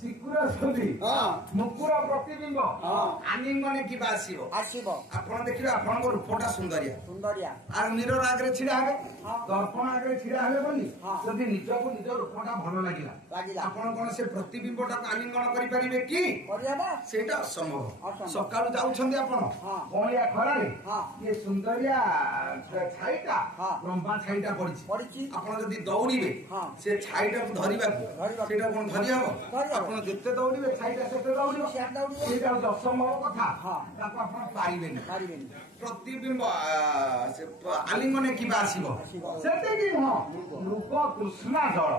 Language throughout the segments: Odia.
ଚିକୁର ଛବି ମୁକୁର ପ୍ରତିବିମ୍ବ ଆଲିଙ୍ଗନେ କିବା ଆସିବ ଆପଣ ଦେଖିବେ ଆପଣଙ୍କ ରୂପଟା ସୁନ୍ଦରିଆ ଆଉ ମିରର ଆଗରେ ଛିଡା ହେବେ ଦର୍ପଣ ଆଗରେ ଛିଡା ହେବେ ବୋଲି ଯଦି ନିଜକୁ ନିଜ ରୂପଟା ଭଲ ଲାଗିଲା ଆପଣ କଣ ସେ ପ୍ରତିବିମ୍ବଟାକୁ ଆଲିଙ୍ଗନ କରିପାରିବେ କି? ସେଇଟା ଅସମ୍ଭବ। ସକାଳୁ ଯାଉଛନ୍ତି ଆପଣ କଅଁଳିଆ ଖରାରେ ଇଏ ସୁନ୍ଦରିଆ ଛାଇଟା ଲମ୍ବା ଛାଇଟା ପଡିଛି ଆପଣ ଯଦି ଦୌଡ଼ିବେ ସେ ଛାଇଟାକୁ ଧରିବାକୁ ସେଇଟା କଣ ଧରି ହବ? ଆପଣ ଯେତେ ଦୌଡ଼ିବେ ଛାଇଟା ସେତେ ଦୌଡ଼ିବ ସେଇଟା ହଉଛି ଅସମ୍ଭବ କଥା ତାକୁ ଆପଣ ପାରିବେନି। ପ୍ରତିବିମ୍ବ ଆଲିଙ୍ଗନେ କିବା ଆସିବ ସେତିକି ନୁହଁ ରୂପ ତୃଷ୍ଣା ଜଳ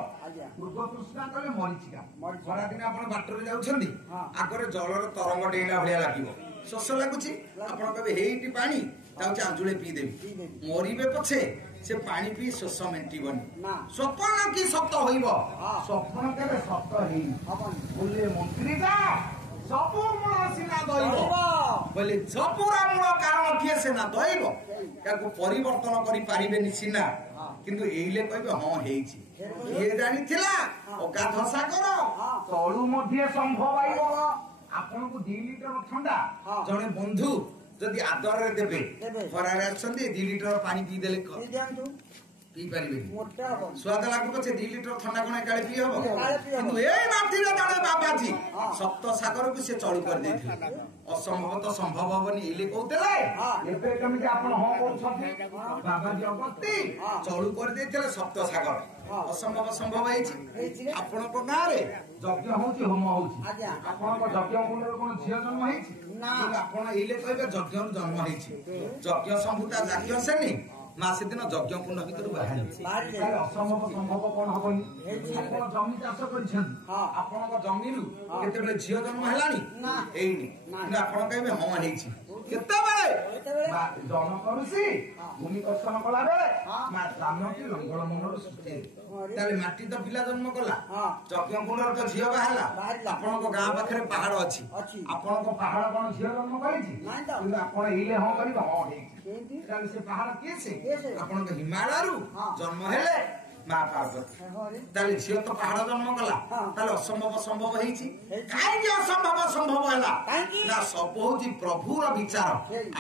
ରୂପ ତୃଷ୍ଣା କଲେ ମରିଚିକା ଖରାଦିନେ ଆପଣ ବାଟରେ ଯାଉଛନ୍ତି ଆଗରେ ଜଳର ତରଙ୍ଗ ଡେଇଁଲା ଭଳିଆ ଲାଗିବ ଶୋଷ ଲାଗୁଛି ଆପଣ କହିବେ ହେଇଟି ପାଣି ଯାଉଛି ଆଞ୍ଜୁଳେ ପିଇଦେବି ମରିବେ ପଛେ ସେ ପାଣି ପିଇ ଶୋଷ ମେଣ୍ଟିବନି। ସ୍ୱପ୍ନ କି ସତ ହଇବ ସ୍ୱପ୍ନ କେବେ ସତ ହେଇନି ବୋଲେ ମନ୍ତ୍ରୀଟା ସବୁ ମୂଳ ସିନା ଦଇବ ବୋଲେ ସବୁର ମୂଳ କାରଣ କିଏ ସିନା ଦଇବ ତାକୁ ପରିବର୍ତ୍ତନ କରିପାରିବେନି ସିନା କିନ୍ତୁ ଏଇଲେ କହିବେ ହଁ ହେଇଛି କିଏ ଜାଣିଥିଲା ଅଗାଧ ସାଗର ତଳୁ ମଧ୍ୟ ସମ୍ଭବ ଆପଣଙ୍କୁ 2 ଲିଟର ଥଣ୍ଡା ଜଣେ ବନ୍ଧୁ ଯଦି ଆଦରରେ ଦେବେ ଖରାରେ ଆସୁଛନ୍ତି 2 ଲିଟର ପାଣି ପିଇଦେଲେ ପିଇ ପାରିବେ ସ୍ୱାଦ ଲାଗୁ ପଛେ 2 ଲିଟର ଥଣ୍ଡା କଣ ଏକାଳେ ପିଇ ହବ କିନ୍ତୁ ଏଇ ମାଟିରେ ଜଣେ ବାବାଜୀ ସପ୍ତ ସାଗରକୁ ସେ ଚଳୁ କରିଦେଇଥିଲେ ଅସମ୍ଭବ ତ ସମ୍ଭବ ହବନି ଏଇଲେ କହୁଥିଲେ ଏବେ କେମିତି ଆପଣ ହଁ କହୁଛନ୍ତି ବାବାଜୀ ଅଗସ୍ତି ଚଳୁ କରିଦେଇଥିଲେ ସପ୍ତ ସାଗର ଅସମ୍ଭବ ସମ୍ଭବ ହେଇଛି। ଆପଣଙ୍କ ଗାଁରେ ଯଜ୍ଞ ହଉଛି ହୋମ ହଉଛି ଆପଣଙ୍କ ଯଜ୍ଞ କୁଣ୍ଡରୁ କଣ ଝିଅ ଜନ୍ମ ହେଇଛି ଆପଣ ଏଇଲେ କହିବେ ଯଜ୍ଞରୁ ଜନ୍ମ ହେଇଛି ଯଜ୍ଞ ସମ୍ଭୂତା ଯାଜ୍ଞ ସେନି ମାସେ ଦିନ ଯଜ୍ଞ କୁଣ୍ଡ ଭିତରୁ ବାହାରିଛି ଅସମ୍ଭବ ସମ୍ଭବ କଣ ହବନି? ଆପଣ ଜମି ଚାଷ କରିଛନ୍ତି ଆପଣଙ୍କ ଜମିରୁ କେତେବେଳେ ଝିଅ ଜନ୍ମ ହେଲାଣି ହେଇନି କିନ୍ତୁ ଆପଣ କହିବେ ହଁ ହେଇଛି କେତେବେଳେ ଜନ କରୁଛି ଭୂମି କର୍ଷଣ କଲା ବେଳେ ମା ଦାନଟି ଲଙ୍ଗଳ ମନରୁ ସୃଷ୍ଟି ତାହେଲେ ମାଟି ତ ପିଲା ଜନ୍ମ କଲା ଯଜ୍ଞ କୁଣ୍ଡର ତ ଝିଅ ବାହାରିଲା ଆପଣଙ୍କ ଗାଁ ପାଖରେ ପାହାଡ ଅଛି ଆପଣଙ୍କ ପାହାଡ କଣ ଝିଅ ଜନ୍ମ କରିଛି କିନ୍ତୁ ଆପଣ ଏଇଲେ ହଁ କରିବେ ହଁ ହେଇଛି ତାହେଲେ ସେ ପାହାଡ କିଏ ସେ ଆପଣଙ୍କ ହିମାଳୟରୁ ଜନ୍ମ ହେଲେ ମା ପାର୍ବତୀ ତାହେଲେ ଝିଅ ତ ପାହାଡ ଜନ୍ମ କଲା ତାହେଲେ ଅସମ୍ଭବ ସମ୍ଭବ ହେଇଛି କାହିଁକି ଅସମ୍ଭବ ସମ୍ଭବ ହେଲା ନା ସବୁ ହଉଛି ପ୍ରଭୁର ବିଚାର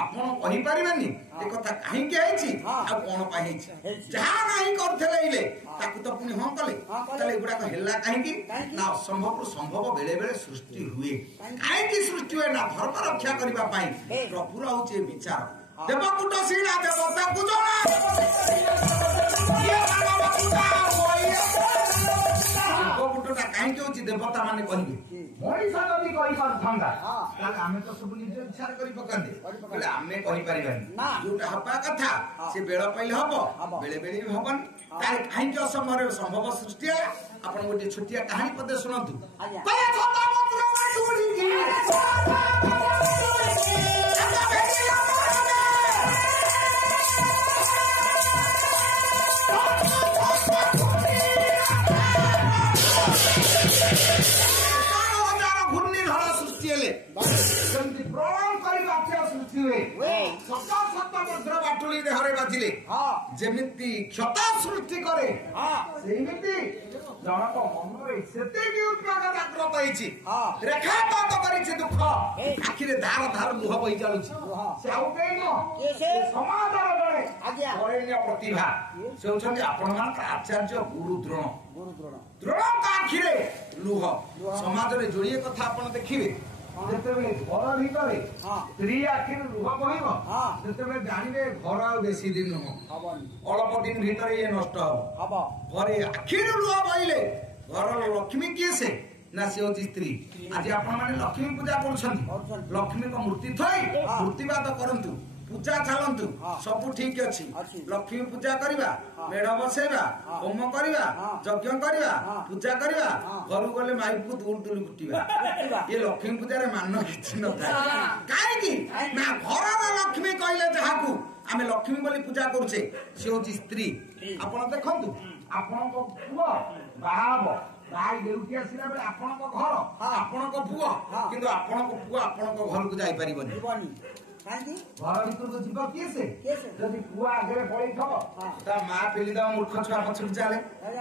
ଆପଣ କହିପାରିବେନି ଏ କଥା କାହିଁକି ହେଇଛି ଆଉ କଣ ପାଇଁ ହେଇଛି ଯାହା ନାହିଁ କରୁଥିଲେ ଏଇଲେ ତାକୁ ତ ପୁଣି ହଁ କଲେ ତାହେଲେ ଏଗୁଡାକ ହେଲା କାହିଁକି ନା ଅସମ୍ଭବରୁ ସମ୍ଭବ ବେଳେ ବେଳେ ସୃଷ୍ଟି ହୁଏ କାହିଁକି ସୃଷ୍ଟି ହୁଏ ନା ଧର୍ମ ରକ୍ଷା କରିବା ପାଇଁ ପ୍ରଭୁର ହଉଛି ଏ ବିଚାର ଦେବକୁଟ ଶିଳା ଦେବତାକୁ ଜଣା ଦେବକୁଟଟା କାହିଁକି ହଉଛି ଦେବତା ମାନେ କହିବେ ମଣିଷ ଯଦି କହିପାରୁଥାନ୍ତା ତାହେଲେ ଆମେ ତ ସବୁ ନିଜ ଇଚ୍ଛାରେ କରି ପକାନ୍ତେ କହିଲେ ଆମେ କହିପାରିବାନି ଯୋଉଟା ହବା କଥା ସେ ବେଳ ପାଇଲେ ହବ ବେଳେ ବେଳେ ବି ହବନି ତାହେଲେ କାହିଁକି ଅସମ୍ଭବରେ ସମ୍ଭବ ସୃଷ୍ଟି ହେଲା ଆପଣ ଗୋଟେ ଛୋଟିଆ କାହାଣୀ ପଦେ ଶୁଣନ୍ତୁ ଯେମିତି କ୍ଷତ ସୃଷ୍ଟି କରେ ସେମିତି ଜଣକ ମନରେ ସେତିକି ଉତ୍ପାଦ ଜାଗ୍ରତ ହେଇଛି ରେଖାପାତ କରିଛି ଦୁଃଖ ଆଖିରେ ଧାର ଧାର ଲୁହ ବହି ଚାଲୁଛି ସେ ଆଉ କେହି ନୁହଁ ସମାଜର ଜଣେ ବରେଣ୍ୟ ପ୍ରତିଭା ସେ ହଉଛନ୍ତି ଆପଣମାନଙ୍କ ଆଚାର୍ଯ୍ୟ ଗୁରୁ ଦ୍ରୋଣ ଦ୍ରୋଣଙ୍କ ଆଖିରେ ଲୁହ ସମାଜରେ ଯୋଡ଼ିଏ କଥା ଆପଣ ଦେଖିବେ ଯେତେବେଳେ ଘର ଭିତରେ ସ୍ତ୍ରୀ ଆଖିରୁ ଲୁହ ବହିବ ସେତେବେଳେ ଜାଣିବେ ଘର ଆଉ ବେଶୀ ଦିନ ନୁହଁ ଅଳ୍ପ ଦିନ ଭିତରେ ଇଏ ନଷ୍ଟ ହବ ଘରେ ଆଖିରୁ ଲୁହ ବହିଲେ ଘରର ଲକ୍ଷ୍ମୀ କିଏ ସେ ନା ସେ ହଉଛି ସ୍ତ୍ରୀ ଆଜି ଆପଣ ମାନେ ଲକ୍ଷ୍ମୀ ପୂଜା କରୁଛନ୍ତି ଲକ୍ଷ୍ମୀଙ୍କ ମୂର୍ତ୍ତି ଥୋଇ ମୂର୍ତ୍ତିବାଦ କରନ୍ତୁ ପୂଜା ଚାଲନ୍ତୁ ସବୁ ଠିକ ଅଛି ଲକ୍ଷ୍ମୀ ପୂଜା କରିବା ମେଢ ବସେଇବା ହୋମ କରିବା ଯଜ୍ଞ କରିବା ପୂଜା କରିବା ଘରକୁ ଗଲେ ମାଇକୁ ଦୁଲ ଦୁଲ କୁଟିବା ଇଏ ଲକ୍ଷ୍ମୀ ପୂଜାରେ ମାନ କିଛି ନଥାଏ କାହିଁକି ନା ଘରର ଲକ୍ଷ୍ମୀ କହିଲେ ଯାହାକୁ ଆମେ ଲକ୍ଷ୍ମୀ ବୋଲି ପୂଜା କରୁଛେ ସେ ହଉଛି ସ୍ତ୍ରୀ ଆପଣ ଦେଖନ୍ତୁ ଆପଣଙ୍କ ପୁଅ ବାହା ହବ ବାହା ଦେଉଟି ଆସିଲା ବେଳେ ଆପଣଙ୍କ ଘର ଆପଣଙ୍କ ପୁଅ କିନ୍ତୁ ଆପଣଙ୍କ ପୁଅ ଆପଣଙ୍କ ଘରକୁ ଯାଇପାରିବନି घर भितर जीव किए से जदि पुआ आगे पड़ेथब ता माँ पेली दब मूर्ख छुआ पछुक चले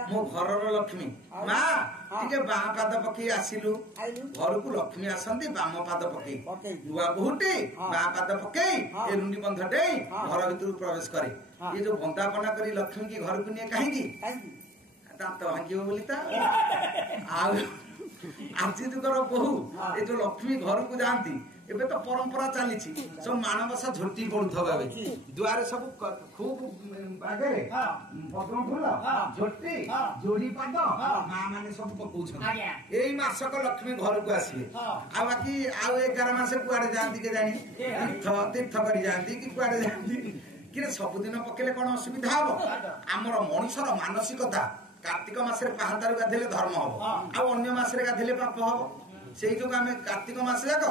मो घर लक्ष्मी माँ टे बाँ पाद पकई आसिलु घर को लक्ष्मी आसती बाम पाद पकई नुआ बहुटे बाँ पाद पकई एरुंडी बंध डे घर भितर प्रवेश करे ये जो बंदापना करी लक्ष्मी की घर को निये कहीं दांत भांगिब बोली आज जुगर बहु ये जो लक्ष्मी घर को जाती एबे तो परंपरा चली सब माणबसा झोटी पड़ुथबा दुआरे सब खूब आगे पद्म फूल झोटी जोड़ी पाद माँ माने सब पकाउछन एई मासक लक्ष्मी घर को आसीबे आ बाकी आ 11 मास कुआडे जांती के जानी तीर्थ करी जांती कि कुआडे जांती कि सबुदिन पकेले कोन असुविधा हबो हमर मनुष्यर मानसिकता कार्तिक मासरे पाहांतारु गाधेले धर्म हबो आ अन्य मासरे गाधेले पाप हबो से जो आम कार्तिक मास जाक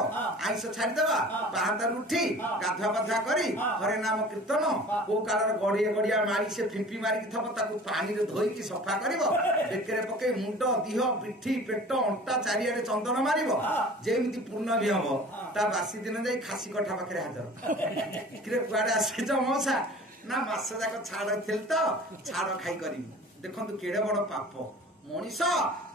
आईस छाड़ीदेवा पाहांतारु उठी गाधुआ पाधुआ करी हरे नाम कीर्तन को कालर गड़िया गड़िया मारी से फिंपी मारिकी थब ताकू पानी रे धोईकी सफा करिवो बेकरे पके मुंड दिह पिठी पेट अंटा चारियाडे चंदन मारिवो जेमिति पूर्ण भी हबो ता बासी दिन जाई खासी कठा पाखरे हाजर किरे कुआडे आसी जो मौसा ना मास जाक छाड़ थिल तो छाड़ खाई करी देखंतु केडे बड़ पाप मनीष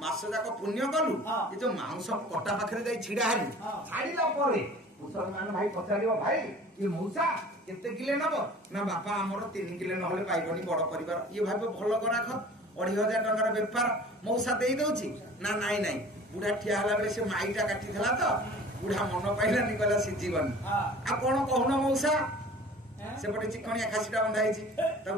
मास जाक पुण्य कलु ये जो मांस कटा पाखरे जाई छिड़ा हाली छाड़ीला परे मुसलमान भाई पचारियो भाई ये मौसा केते किले नब ना बापा हमर 3 किले नहले पाइबनी बड़ परिवार ये भाई भलो गराख 2,500 टंकार व्यापार मौसा देई दउची ना नाई नाई बुढ़ा ठिया हला बेले से माईटा काटी थला तो बुढ़ा मन पाइला निकला सिजीवन आ कोन कहून मौसा सेपटे चिकनिया खासीटा बंधा है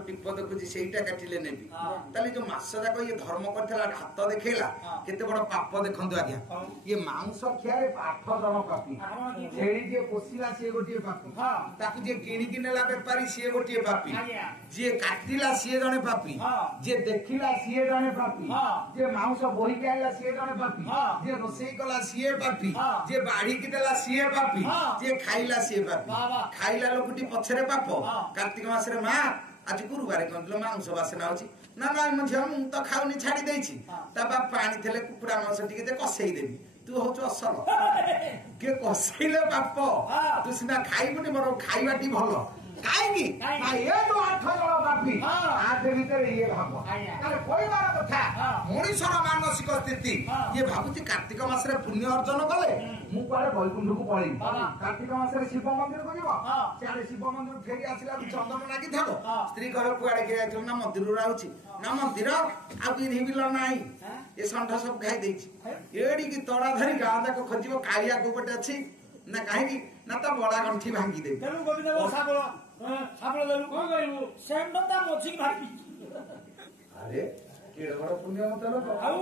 टीप देखुची सेटा काटिले नेबी ताले जो मास जाक ये धर्म करथला हाथ देखैला केते बड़ पाप देखंतु आज्ञा ये मांस खियारे 8 जन पापी छेड़ी जे पोसिला से गोटिए पापी ताकु जे किणी कि नेला व्यापारी से गोटिए पापी जे काटिला से जने पापी जे देखिला से जने पापी जे मांस बोही के आइला से जने पापी जे रोसई कला से पापी जे बाड़ी कि देला से पापी जे खाइला से पापी खाइला लोकटी पछरे पाप कार्तिक मासरे माँ आज गुरुवार कहलो मांस बासना होची ना ना मुझे हम तो खाउनी छाड़ी देछि ता बाप पानी थेले कुकुड़ा मांस टिके दे कसई देबी तू होच असल के कसईले बाप तू सिना खाइबनी मोर खाइबाटी भलो काहेकी ना ये जो 8 जण बापी आधे भीतर ये भाबो अरे कोई बार कथा मनुष्यर मानसिक स्थिति ये भाबुची कार्तिक मासरे पुण्य अर्जन कले मु कुआडे बैकुंठ को पळी कार्तिक मासरे शिव मंदिर को जीव सियाडे शिव मंदिर फेरी आसिला चंदन लागी थाबो स्त्री घर कुआडे के आइतो ना मंदिर राउची ना मंदिर आ कि रिबिल नाही ए संठ सब खाई देछि एडी की तोड़ा धरी गां तक खोजिबो कालिया कोपटे अछि ना काहेकी ना ता बड़ा गंठी भांगी दे तेनु गोविंद साबळ साबळ देलु कोन करिवो सेंडता मोछि भागी अरे केड़ बड़ पुण्य मत लोक आउ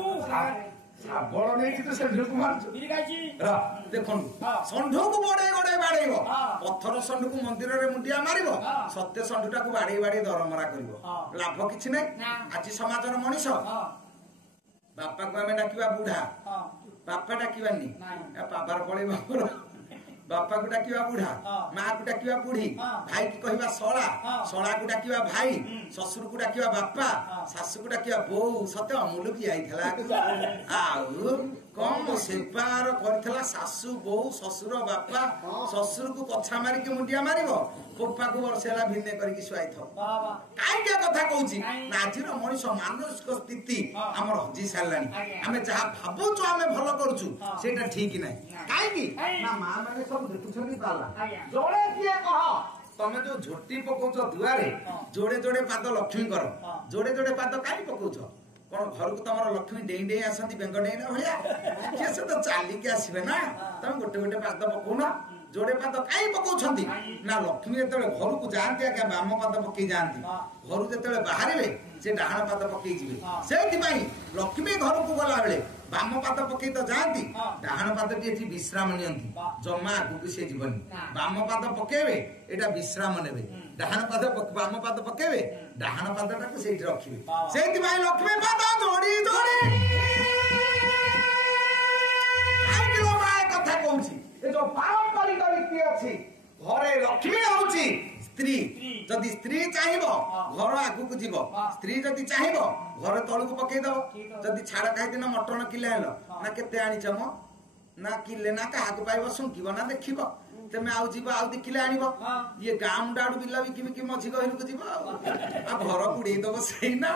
साबळ नै कि तो सेंढ को मार बिरी गाइची रा देखन संढ को बडे बडे बाडैबो पत्थर संढ को मंदिर रे मुंडिया मारिबो सत्य संढटा को बाडै बाडै दरमरा करिवो लाभ किछि नै आज समाजर मनीष बापा को हमें डाकिबा बुढ़ा बापा डाकिबानी बाबार पळे बापर बापा को डाकिबा बुढ़ा माँ को डाकिबा बुढ़ी भाई की कहबा सळा सळा को डाकिबा भाई ससुर को डाकिबा बापा सासु को डाकिबा बोऊ सते अमूल की आइथला आउ कम सेपार करथला सासु बोऊ ससुर बापा ससुर को कछा मारी के मुंडिया मारिबो पोपा को वर्षेला भिन्ने करके सुआइथ बाबा काई के कथा कहूची नाजिर मनुष्य मानसिक स्थिति हमर हजी सालानी हमें जहा भाबो जो हमें भलो करूछु सेटा ठीक नै काई की ना मां माने सब देखुछनी पाला जोड़े किए कह तमे जो झोटी पकोच दुआरे जोड़े जोड़े पाद लक्ष्मी कर जोड़े जोड़े पाद काई पकोच कोन घर को तमर लक्ष्मी डेई डेई आसंती बेंग डेई ना भलिया के से तो चाली के आसीबे ना तमे गोटे गोटे पाद पकोना जोड़े पाद काई पकोछंती ना लक्ष्मी जेतले घर को जानती के बाम पाद पकई जानती घर जेतले बाहरिबे से डाहाण पाद पकई जिबे सेति पई लक्ष्मी घर को गला बेले बाम पाद पकई तो जानती डाहाण पाद टी एठी विश्राम नियंती जम्मा आगु से जीवनी बाम पाद पकेबे एटा विश्राम नेबे डाहाण पाद बाम पाद पकेबे डाहाण पादटा को सेठी रखिबे सेति पई लक्ष्मी पाद जोड़ी जोड़ी आई किलो माय कथा कहूची ए जो पारंपरिक रीति अछि घरे लक्ष्मी होची स्त्री जदि स्त्री चाहिबो घर आगु को जीवो स्त्री जदि चाहिबो घर तळु को पकई दबो जदि छाड़ खाइ दिन मटन किले हेलो ना केते आनी चमो ना किले ना का आगु पाइबो सुंकीबो ना देखिबो ତମେ ଆଉ ଯିବ ଆଉ ଦେଖିଲେ ଆଣିବ ଇଏ ଗାଁ ମୁଣ୍ଡା ଆଡୁ ବିଲା ବିକି ବିକି ମଝି ଗହିରକୁ ଯିବ ଆଉ ଘର ବୁଡେଇ ଦବ ସେଇ ନା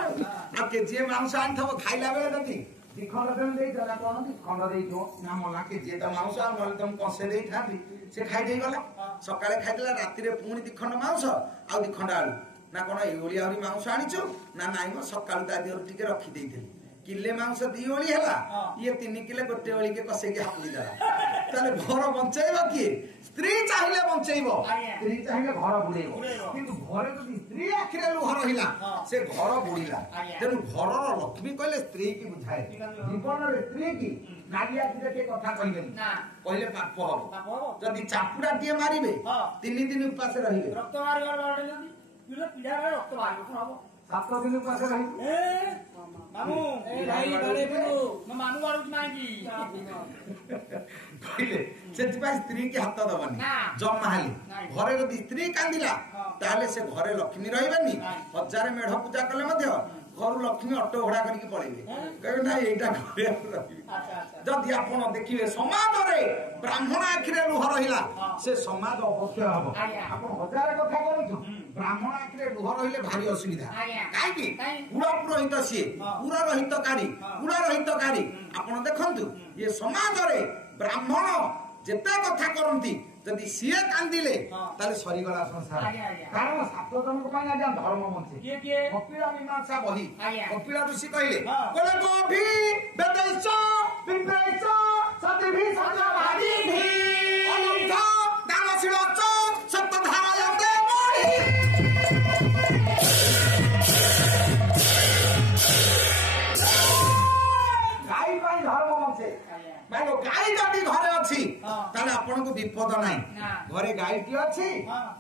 ଆଉ କେଜିଏ ମାଂସ ଆଣିଥବ ଖାଇଲା ବେଳେ ଯଦି ଦିଖଣ୍ଡ ତମେ ଦେଇଦେଲା କଣ ଦିଖଣ୍ଡ ଦେଇଥିବ ନା ମଲା କେଜିଏ ତ ମାଂସ ଆଉ ନହେଲେ ତମକୁ କଷେ ଦେଇଥାନ୍ତି ସେ ଖାଇଦେଇ ଗଲା ସକାଳେ ଖାଇଦେଲା ରାତିରେ ପୁଣି ଦିଖଣ୍ଡ ମାଂସ ଆଉ ଦିଖଣ୍ଡ ଆଳୁ ନା କଣ ଏଇଭଳି ଆହୁରି ମାଂସ ଆଣିଛୁ ନା ନାଇଁ ମ ସକାଳୁ ତା ଦେହରୁ ଟିକେ ରଖିଦେଇଥିଲି କିଲେ ମାଂସ 2 ଓଳି ହେଲା ଇଏ 3 କିଲେ ଗୋଟେ ଓଳିକେ କଷେଇକି ହାପୁଡି ଦେଲା ତାହେଲେ ଘର ବଞ୍ଚେଇବ କିଏ ସ୍ତ୍ରୀ ଚାହିଁଲେ ବଞ୍ଚେଇବ ସ୍ତ୍ରୀ ଚାହିଁଲେ ଘର ବୁଡେଇବ କିନ୍ତୁ ଘରେ ଯଦି ସ୍ତ୍ରୀ ଆଖିରେ ଲୁହ ରହିଲା ସେ ଘର ବୁଡିଲା ତେଣୁ ଘରର ଲକ୍ଷ୍ମୀ କହିଲେ ସ୍ତ୍ରୀ କି ବୁଝାଏ ଜୀବନରେ ସ୍ତ୍ରୀ କି ନାରୀ ଆଖିରେ କିଏ କଥା କହିବେନି କହିଲେ ପାପ ହବ ଯଦି ଚାପୁଡା ଟିଏ ମାରିବେ 3 ଦିନ ଉପାସ ରହିବେ ରକ୍ତ ବାହାରିବ 7 ଦିନ ଉପାସ ରହିବେ କହିଲେ ସେଥିପାଇଁ ସ୍ତ୍ରୀ କି ହାତ ଦବନି ଜମା ହେଲେ ଘରେ ଯଦି ସ୍ତ୍ରୀ କାନ୍ଦିଲା ତାହେଲେ ସେ ଘରେ ଲକ୍ଷ୍ମୀ ରହିବେନି 1000 ମେଢ ପୂଜା କଲେ ମଧ୍ୟ ଘରୁ ଲକ୍ଷ୍ମୀ ଅଟୋ ଭଡା କରିକି ପଳେଇବେ କହିବେ ନା ଏଇଟା ଘରେ ରହିବି ଯଦି ଆପଣ ଦେଖିବେ ସମାଜରେ ବ୍ରାହ୍ମଣ ଆଖିରେ ଲୁହ ରହିଲା ସେ ସମାଜ ଅପକ୍ଷୟ ହବ ଆପଣ 1000 କଥା କରୁଛୁ ବ୍ରାହ୍ମଣ ଆଖିରେ ଲୁହ ରହିଲେ ଭାରି ଅସୁବିଧା କାହିଁକି କୁଳ ପୁରୋହିତ ସିଏ ପୁରର ହିତକାରୀ କୁଳର ହିତକାରୀ ଆପଣ ଦେଖନ୍ତୁ ଇଏ ସମାଜରେ ବ୍ରାହ୍ମଣ ଯେତେ କଥା କରନ୍ତି ଯଦି ସିଏ କାନ୍ଦିଲେ ତାହେଲେ ସରିଗଲା ସଂସାର କାରଣ 7 ଜଣଙ୍କ ପାଇଁ ଆଜ୍ଞା ଧର୍ମ ବଞ୍ଚେ କପିଳ ମୀମାଂସା ବହି କପିଳ ଋଷି କହିଲେ ଗୋଭି ବେदैଶ୍ଚ ବିପ୍ରୈଶ୍ଚ ସତୀଭି ସଜଭାଜିଭି ଅନନ୍ଥ ଦାନଶୀଳଶ୍ଚ ସପ୍ତଧାରୟତେ ମଣି ଗାଈ ପାଇଁ ଧର୍ମ ବଞ୍ଚେ ଗାଈ ଯଦି ଘରେ ଅଛି ତାହେଲେ ଆପଣଙ୍କୁ ବିପଦ ନାହିଁ ଘରେ ଗାଈଟିଏ ଅଛି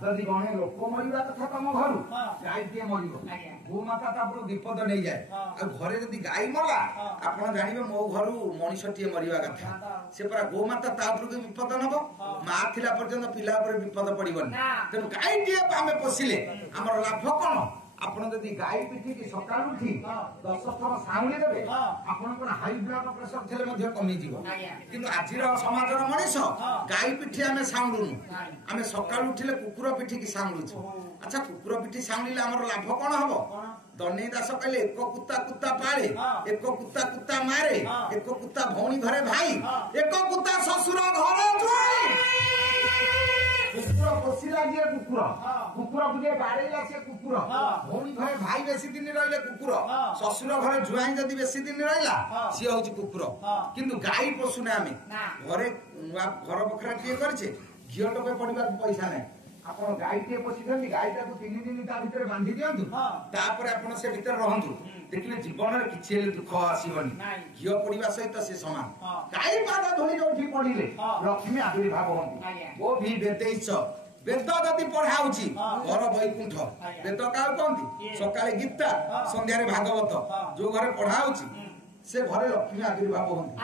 ଯଦି ଜଣେ ଲୋକ ମରିବା କଥା ତମ ଘରୁ ଗାଈଟିଏ ମରିବ ଗୋମାତା ତାପରେ ବିପଦ ନେଇଯାଏ ଆଉ ଘରେ ଯଦି ଗାଈ ମଲା ଆପଣ ଜାଣିବେ ମୋ ଘରୁ ମଣିଷଟିଏ ମରିବା କଥା ସେ ପରା ଗୋମାତା ତା ଉପରକୁ ବିପଦ ନବ ମା ଥିଲା ପର୍ଯ୍ୟନ୍ତ ପିଲା ଉପରେ ବିପଦ ପଡିବନି ତେଣୁ ଗାଈଟିଏ ଆମେ ପୋଷିଲେ ଆମର ଲାଭ କଣ ଆପଣ ଯଦି ଗାଈ ପିଠିକି ସକାଳୁ ଉଠି 10 ଥର ସାଉଁଳି ଦେବେ ଆପଣଙ୍କର ହାଇ ବ୍ଲଡ ପ୍ରେସର ଥିଲେ ମଧ୍ୟ କମିଯିବ କିନ୍ତୁ ଆଜିର ସମାଜର ମଣିଷ ଗାଈ ପିଠି ଆମେ ସାଉଁଳୁନୁ ଆମେ ସକାଳୁ ଉଠିଲେ କୁକୁର ପିଠିକି ସାଉଁଳୁଛୁ ଆଚ୍ଛା କୁକୁର ପିଠି ସାଉଁଳିଲେ ଆମର ଲାଭ କଣ ହବ ଦନେଇ ଦାସ କହିଲେ ଏକ କୁତା କୁତା ପାଳେ ଏକ କୁତା କୁତା ମାରେ ଏକ କୁତା ଭଉଣୀ ଘରେ ଭାଇ ଏକ କୁତା ଶ୍ୱଶୁର ଘରେ ଜୁଆଇ କୁକୁର ପୋଷିଲା ଯିଏ କୁକୁର କୁକୁରକୁ ଯିଏ ବାଡେଇଲା ସିଏ କୁକୁର ଭଉଣୀ ଘରେ ଭାଇ ବେଶୀ ଦିନ ରହିଲେ କୁକୁର ଶ୍ୱଶୁର ଘରେ ଜୁଆଇଁ ଯଦି ବେଶୀ ଦିନ ରହିଲା ସିଏ ହଉଛି କୁକୁର କିନ୍ତୁ ଗାଈ ପୋଷୁନେ ଆମେ ଘରେ ଘର ବଖରା ଟିଏ କରିଛେ ଘିଅ ଟୋପେ ପଡିବାକୁ ପଇସା ନାହିଁ ଆପଣ ଗାଈଟିଏ ପୋଷିଛନ୍ତି ଗାଈଟାକୁ 3 ଦିନ ତା ଭିତରେ ବାନ୍ଧି ଦିଅନ୍ତୁ ତାପରେ ଆପଣ ସେ ଭିତରେ ରହନ୍ତୁ ଦେଖିଲେ ଜୀବନରେ କିଛି ହେଲେ ଦୁଃଖ ଆସିବନି ଘିଅ ପଡିବା ସହିତ ସେ ସମାନ ଗାଈ ପାଦ ଧରି ଯୋଉଠି ପଡିଲେ ଲକ୍ଷ୍ମୀ ଆବିର୍ଭାବ ହୁଅନ୍ତି ଗୋଭି ବେदैଶ୍ଚ ବେଦ ଯଦି ପଢା ହଉଛି ଘର ବୈକୁଣ୍ଠ ବେଦ କାହାକୁ କହନ୍ତି ସକାଳେ ଗୀତା ସନ୍ଧ୍ୟାରେ ଭାଗବତ ଯୋଉ ଘରେ ପଢା ହଉଛି ସେ ଘରେ ଲକ୍ଷ୍ମୀ ଆବିର୍ଭାବ ହୁଅନ୍ତି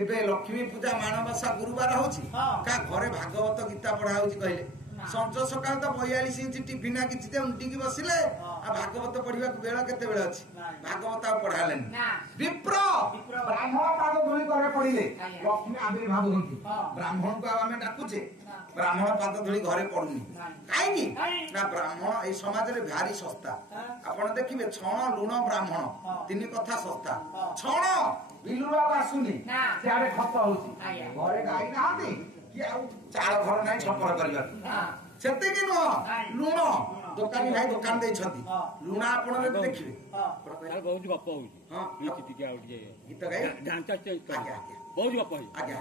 ଏବେ ଲକ୍ଷ୍ମୀ ପୂଜା ମାଣବସା ଗୁରୁବାର ହଉଛି କାହା ଘରେ ଭାଗବତ ଗୀତା ପଢା ହଉଛି କହିଲେ ସଞ୍ଜ ସକାଳ ତ 42 ଇଞ୍ଚ ଟିଭି ନାଗିଛି ଉଣ୍ଟିକି ବସିଲେ ଆଉ ଭାଗବତ ପଢିବାକୁ ବେଳ କେତେବେଳେ ଅଛି ଭାଗବତ ଆଉ ପଢା ହେଲେନି ବିପ୍ର ବ୍ରାହ୍ମଣ ପାଦ ଧୂଳି ଘରେ ପଡିଲେ ଲକ୍ଷ୍ମୀ ଆବିର୍ଭାବ ହୁଅନ୍ତି ବ୍ରାହ୍ମଣକୁ ଆଉ ଆମେ ଡାକୁଛେ ବ୍ରାହ୍ମଣ ପାଦ ଧୂଳି ଘରେ ପଡୁନି କାହିଁକି ନା ବ୍ରାହ୍ମଣ ଏଇ ସମାଜରେ ଭାରି ଶସ୍ତା ଆପଣ ଦେଖିବେ ଛଣ ଲୁଣ ବ୍ରାହ୍ମଣ 3 କଥା ଶସ୍ତା ଛଣ ବିଲୁରୁ ଆଉ ଆସୁନି ସିଆଡେ ଖତ ହଉଛି ଘରେ ଗାଈ ନାହାନ୍ତି କି ଆଉ ଚାଳ ଘର ନାହିଁ ଛପର କରିବାକୁ ସେତିକି ନୁହଁ ଲୁଣ ଦୋକାନୀ ଭାଇ ଦୋକାନ ଦେଇଛନ୍ତି ଲୁଣ ଆପଣ ଯଦି ଦେଖିବେ ବହୁତ ଗପ ହଉଛି ଗୀତ ଗାଇ ବହୁତ ଗପ ଆଜ୍ଞା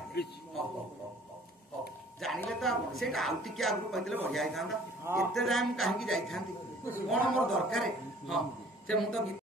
ଜାଣିଲେ ତ ସେଇଟା ଆଉ ଟିକେ ଆଗରୁ କହିଥିଲେ ବଢିଆ ହେଇଥାନ୍ତା ଏତେ ଯାଏ ମୁଁ କାହିଁକି ଯାଇଥାନ୍ତି କଣ ମୋର ଦରକାର ହଁ ସେ ମୁଁ ତ